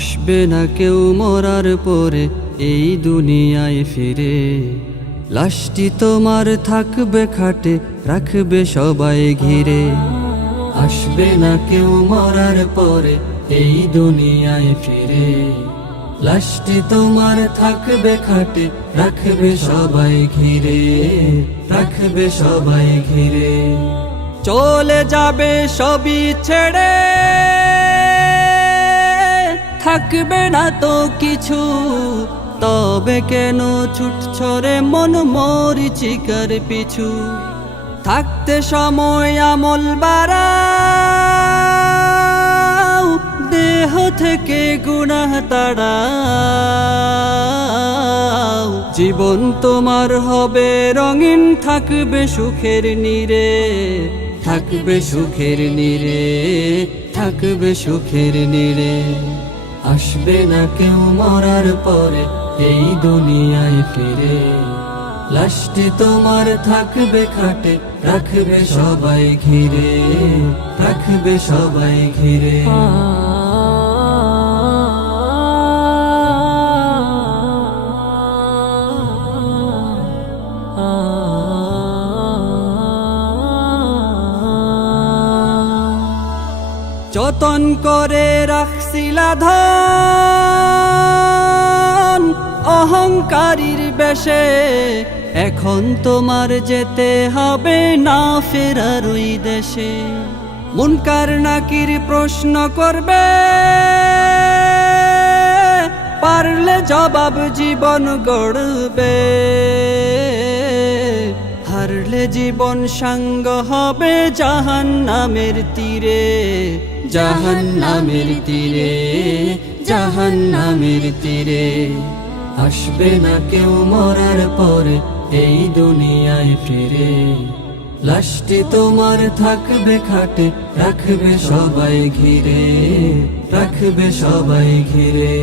আসবে না কেউ মরার পরে এই দুনিয়ায় ফিরে, লাশটি তোমার থাকবে খাটে, রাখবে সবাই ঘিরে। আসবে না কেউ মরার পরে এই দুনিয়ায় ফিরে, লাশটি তোমার থাকবে খাটে, রাখবে সবাই ঘিরে, রাখবে সবাই ঘিরে। চলে যাবে সবই ছেড়ে, থাকবে না তো কিছু, তবে কেন ছুটছো রে মন মরিচিকার পিছু। থাকতে সময় আমল বাড়াও, দেহ থেকে গুনাহ তাড়াও। জীবন তোমার হবে রঙিন, থাকবে সুখের নীড়ে, থাকবে সুখের নীড়ে, থাকবে সুখের নীড়ে। আসবে না কেউ মরার পরে এই দুনিয়ায় ফিরে, লাশটি তোমার থাকবে খাটে, রাখবে সবাই ঘিরে, রাখবে সবাই ঘিরে। যতন করে রাখছিলা ধন অহংকারীর বেশে, এখন তোমার যেতে হবে না ফেরার ওই দেশে। মুনকার নাকির প্রশ্ন করবে, পারলে জবাব জীবন গড়বে। হারলে জীবন সাঙ্গ হবে জাহান্নামের তীরে, জাহান্নামের তীরে, জাহান্নামের তীরে। আসবে না কেউ মরার পরে এই দুনিয়ায় ফিরে, লাশটি তোমার থাকবে খাটে, রাখবে সবাই ঘিরে, রাখবে সবাই ঘিরে।